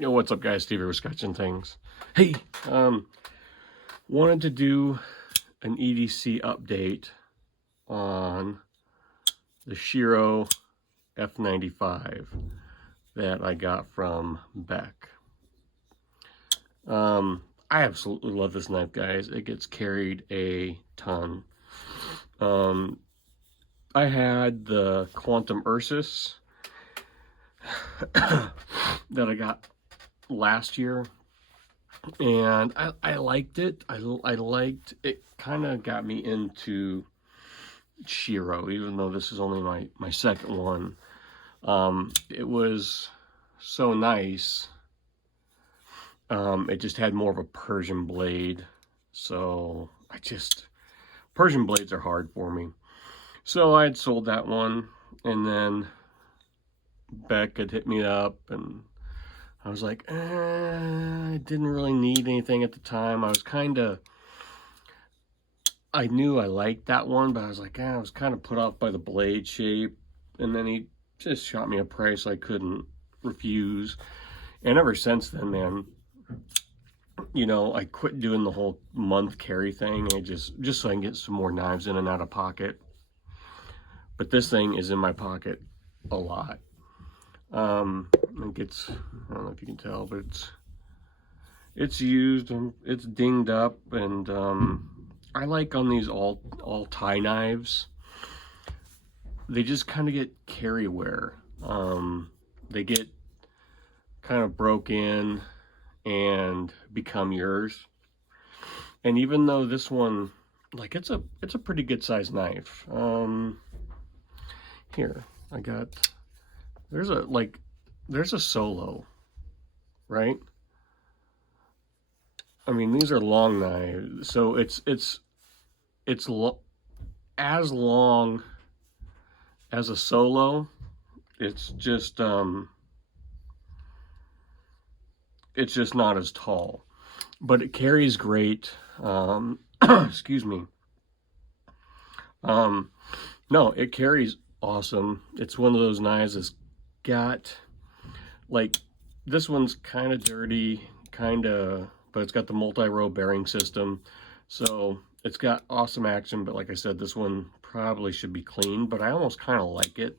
Yo, what's up, guys? Steve here with Sketching Things. Hey, wanted to do an EDC update on the Shiro F95 that I got from Beck. I absolutely love this knife, guys. It gets carried a ton. I had the Quantum Ursus that I got last year, and I liked it. I liked it. Kind of got me into Shiro, even though this is only my second one. It was so nice. It just had more of a Persian blade, so Persian blades are hard for me. So I had sold that one, and then Beck had hit me up, and I was like, I didn't really need anything at the time. I knew I liked that one, but I was like, I was kind of put off by the blade shape. And then he just shot me a price I couldn't refuse. And ever since then, man, you know, I quit doing the whole month carry thing. I just so I can get some more knives in and out of pocket. But this thing is in my pocket a lot. It gets, I don't know if you can tell, but it's used and it's dinged up, and I like on these all tie knives, they just kind of get carry wear. They get kind of broke in and become yours. And even though this one, like, it's a pretty good sized knife. Here I got, there's a solo, right? I mean, these are long knives, so it's as long as a solo. It's just not as tall, but it carries great. Excuse me. No, it carries awesome. It's one of those knives that's got, like, this one's kind of dirty, but it's got the multi-row bearing system, so it's got awesome action. But like I said, this one probably should be clean, but I almost kind of like it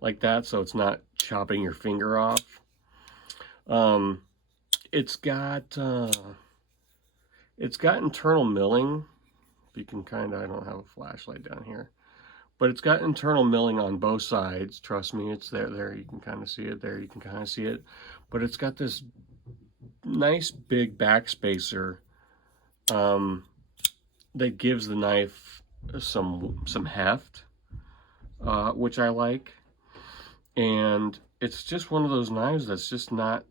like that, so it's not chopping your finger off. It's got internal milling. You can kind of, I don't have a flashlight down here, but it's got internal milling on both sides. Trust me, it's there. You can kind of see it there. You can kind of see it, but it's got this nice big backspacer that gives the knife some heft, which I like. And it's just one of those knives that's just not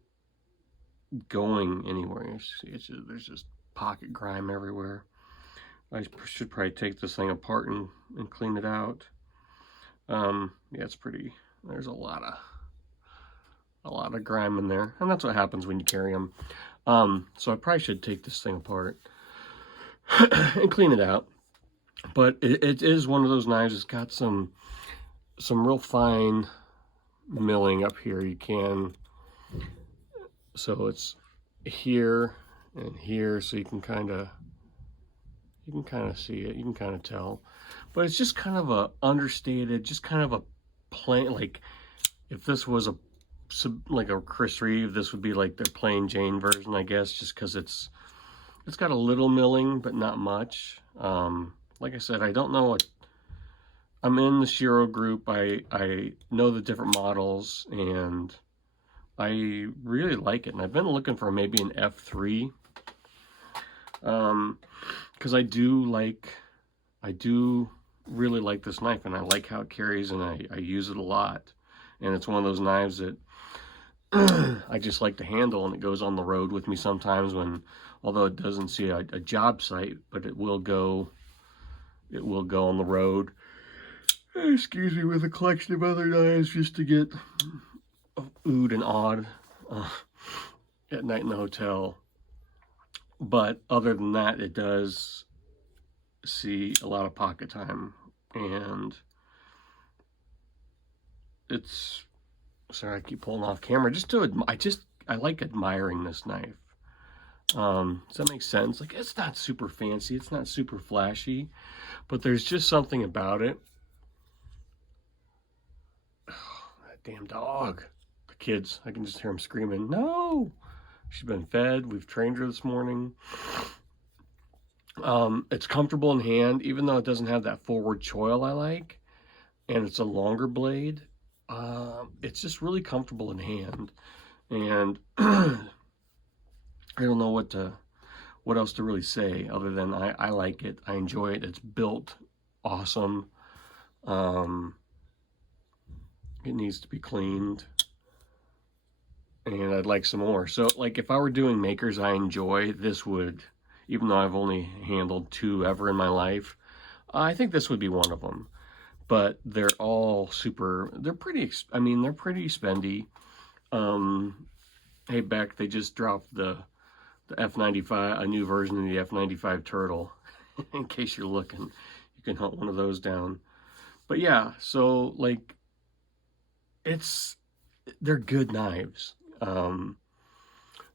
going anywhere. You see, there's just pocket grime everywhere. I should probably take this thing apart and clean it out. Yeah, it's pretty. There's a lot of grime in there, and that's what happens when you carry them. So I probably should take this thing apart and clean it out. But it is one of those knives. It's got some real fine milling up here. You can, so it's here and here, so you can kind of see it. You can kind of tell, but it's just kind of a understated, just kind of a plain, like if this was like a Chris Reeve, this would be like the plain Jane version, I guess, just because it's got a little milling, but not much. Like I said, I don't know what, I'm in the Shiro group. I know the different models, and I really like it. And I've been looking for maybe an F3, because I do really like this knife, and I like how it carries, and I use it a lot. And it's one of those knives that I just like to handle, and it goes on the road with me sometimes, although it doesn't see a job site, but it will go on the road. Excuse me, with a collection of other knives, just to get oohed and awed at night in the hotel. But other than that, it does see a lot of pocket time, and it's, sorry, I keep pulling off camera, like admiring this knife. Does that make sense? Like, it's not super fancy, it's not super flashy, but there's just something about it. Oh, that damn dog. The kids, I can just hear them screaming, no! She's been fed, we've trained her this morning. It's comfortable in hand, even though it doesn't have that forward choil I like, and it's a longer blade. It's just really comfortable in hand, and I don't know what else to really say other than I like it. I enjoy it. It's built awesome. It needs to be cleaned, and I'd like some more. So, like, if I were doing makers I enjoy, this would, even though I've only handled 2 ever in my life, I think this would be one of them. But they're all super, they're pretty, I mean, they're pretty spendy. Hey, Beck, they just dropped the F95, a new version of the F95 Turtle. In case you're looking, you can hunt one of those down. But yeah, so, like, they're good knives.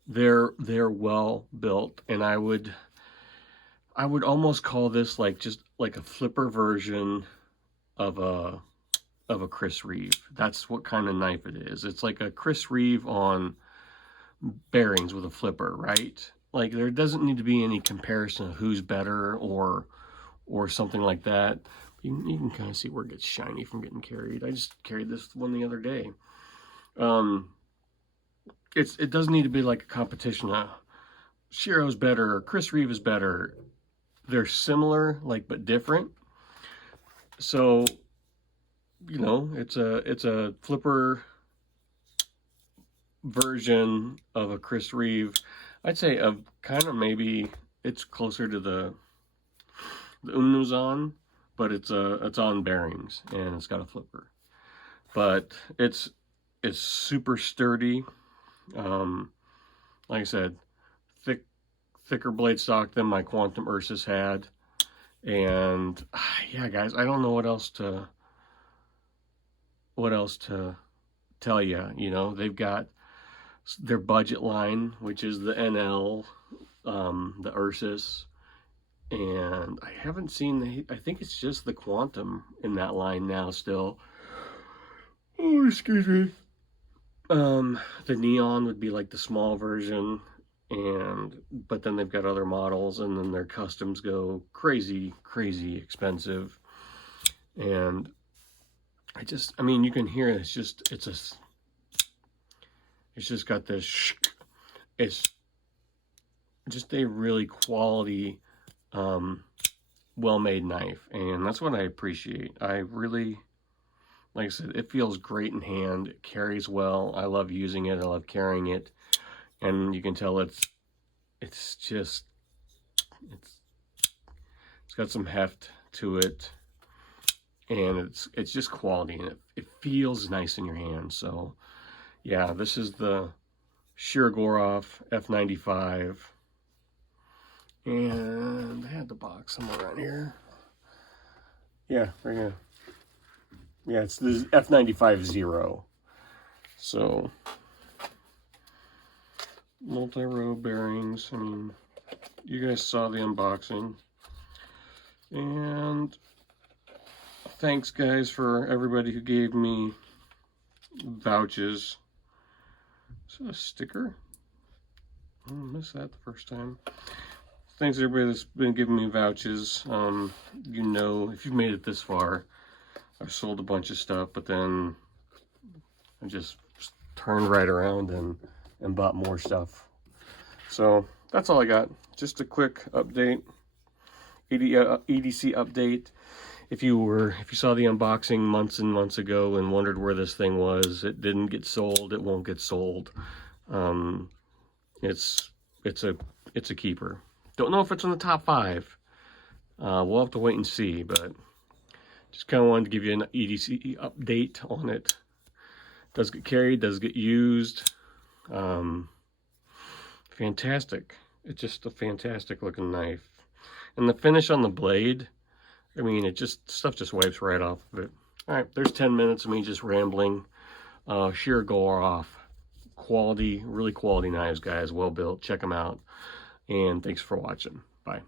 They're well built, and I would almost call this like just like a flipper version of a Chris Reeve. That's what kind of knife it is. It's like a Chris Reeve on bearings with a flipper, right? Like, there doesn't need to be any comparison of who's better or something like that. You can kind of see where it gets shiny from getting carried. I just carried this one the other day. It doesn't need to be like a competition. Shiro's better, or Chris Reeve is better. They're similar, like, but different. So, you know, it's a flipper version of a Chris Reeve. I'd say of kind of, maybe it's closer to the Umnuzan, but it's on bearings and it's got a flipper. But it's super sturdy. Like I said, thicker blade stock than my Quantum Ursus had. And yeah, guys, I don't know what else to tell you. You know, they've got their budget line, which is the NL, the Ursus, and I haven't seen I think it's just the Quantum in that line now still. Oh, excuse me. The Neon would be like the small version, but then they've got other models, and then their customs go crazy expensive. And I mean, you can hear it. It's just got this, it's just a really quality, well-made knife, and that's what I appreciate. I really, like I said, it feels great in hand. It carries well. I love using it. I love carrying it, and you can tell it's got some heft to it, and it's just quality, and it feels nice in your hand. So yeah, this is the Shirogorov F95, and I had the box somewhere around here. Yeah, right here. Yeah, it's the F95 Zero. So, multi-row bearings. I mean, you guys saw the unboxing. And thanks, guys, for everybody who gave me vouchers. Is that a sticker? I missed that the first time. Thanks everybody that's been giving me vouchers. You know, if you've made it this far, I've sold a bunch of stuff, but then I just turned right around and bought more stuff. So that's all I got. Just a quick update, EDC update. If you saw the unboxing months and months ago and wondered where this thing was, it didn't get sold. It won't get sold. It's a keeper. Don't know if it's in the top 5. We'll have to wait and see, but just kind of wanted to give you an EDC update on it. Does get carried, does get used. Fantastic. It's just a fantastic looking knife. And the finish on the blade, I mean, stuff just wipes right off of it. All right, there's 10 minutes of me just rambling. Shirogorov quality, really quality knives, guys. Well built. Check them out. And thanks for watching. Bye.